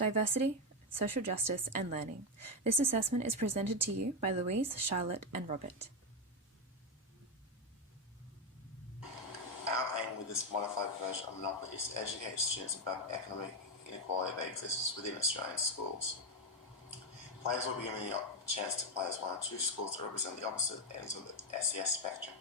Diversity, Social Justice and Learning. This assessment is presented to you by Louise, Charlotte and Robert. Our aim with this modified version of Monopoly is to educate students about the economic inequality that exists within Australian schools. Players will be given the chance to play as one or two schools that represent the opposite ends of the SES spectrum.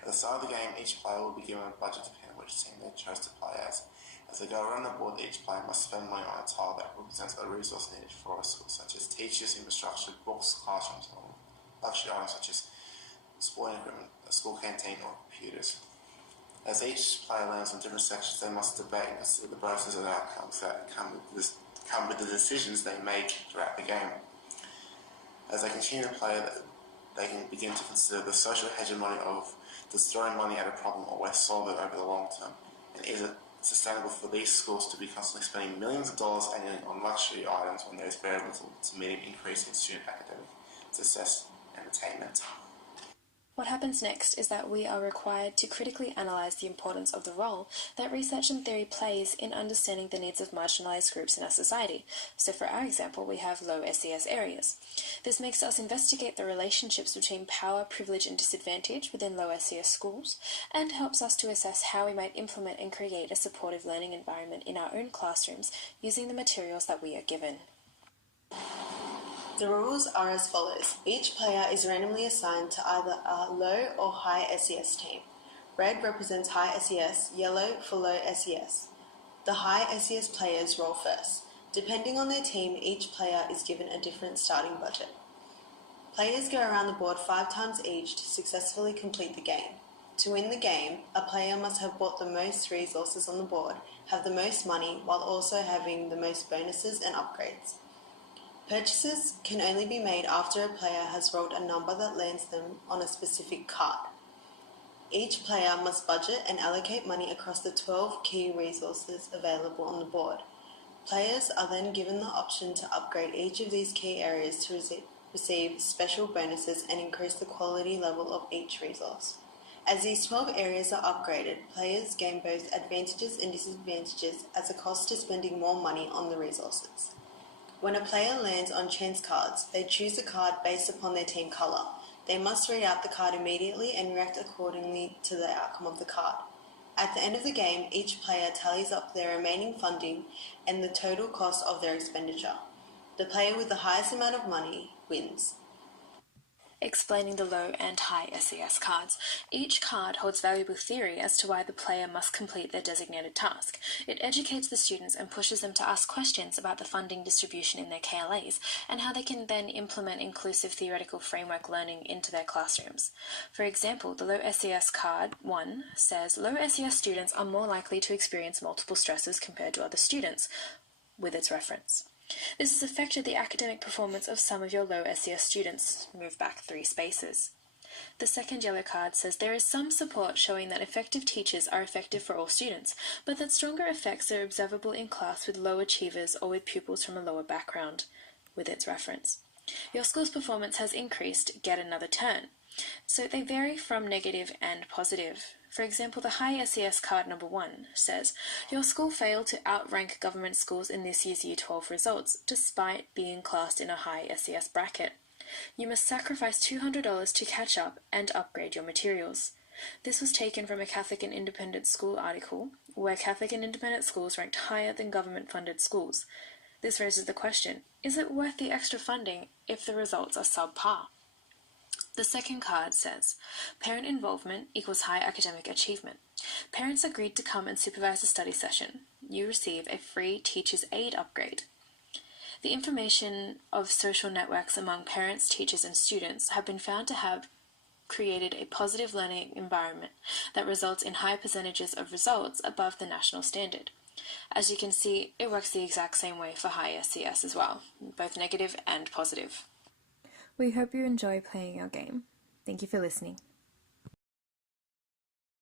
At the start of the game, each player will be given a budget depending on which team they chose to play as. As they go around the board, each player must spend money on a tile that represents a resource needed for a school, such as teachers, infrastructure, books, classrooms, or luxury items such as sporting equipment, a school canteen, or computers. As each player lands on different sections, they must debate and consider the bonuses and outcomes that come with the decisions they make throughout the game. As they continue to play, they can begin to consider the social hegemony of does throwing money at a problem always solve it over the long term, and is it sustainable for these schools to be constantly spending millions of dollars annually on luxury items when there is very little to medium increase in student academic success and attainment. What happens next is that we are required to critically analyse the importance of the role that research and theory plays in understanding the needs of marginalised groups in our society. So for our example, we have low SES areas. This makes us investigate the relationships between power, privilege and disadvantage within low SES schools, and helps us to assess how we might implement and create a supportive learning environment in our own classrooms using the materials that we are given. The rules are as follows. Each player is randomly assigned to either a low or high SES team. Red represents high SES, yellow for low SES. The high SES players roll first. Depending on their team, each player is given a different starting budget. Players go around the board 5 times each to successfully complete the game. To win the game, a player must have bought the most resources on the board, have the most money, while also having the most bonuses and upgrades. Purchases can only be made after a player has rolled a number that lands them on a specific card. Each player must budget and allocate money across the 12 key resources available on the board. Players are then given the option to upgrade each of these key areas to receive special bonuses and increase the quality level of each resource. As these 12 areas are upgraded, players gain both advantages and disadvantages as a cost to spending more money on the resources. When a player lands on chance cards, they choose a card based upon their team colour. They must read out the card immediately and react accordingly to the outcome of the card. At the end of the game, each player tallies up their remaining funding and the total cost of their expenditure. The player with the highest amount of money wins. Explaining the low and high SES cards. Each card holds valuable theory as to why the player must complete their designated task. It educates the students and pushes them to ask questions about the funding distribution in their KLAs and how they can then implement inclusive theoretical framework learning into their classrooms. For example, the low SES card 1 says low SES students are more likely to experience multiple stresses compared to other students, with its reference. This has affected the academic performance of some of your low SES students. Move back 3 spaces. The second yellow card says there is some support showing that effective teachers are effective for all students, but that stronger effects are observable in class with low achievers or with pupils from a lower background, with its reference. Your school's performance has increased, get another turn. So they vary from negative and positive. For example, the high SES card number 1 says, your school failed to outrank government schools in this year's Year 12 results, despite being classed in a high SES bracket. You must sacrifice $200 to catch up and upgrade your materials. This was taken from a Catholic and Independent School article, where Catholic and Independent schools ranked higher than government-funded schools. This raises the question, is it worth the extra funding if the results are subpar? The second card says, parent involvement equals high academic achievement. Parents agreed to come and supervise a study session. You receive a free teacher's aid upgrade. The information of social networks among parents, teachers, and students have been found to have created a positive learning environment that results in high percentages of results above the national standard. As you can see, it works the exact same way for high SES as well, both negative and positive. We hope you enjoy playing our game. Thank you for listening.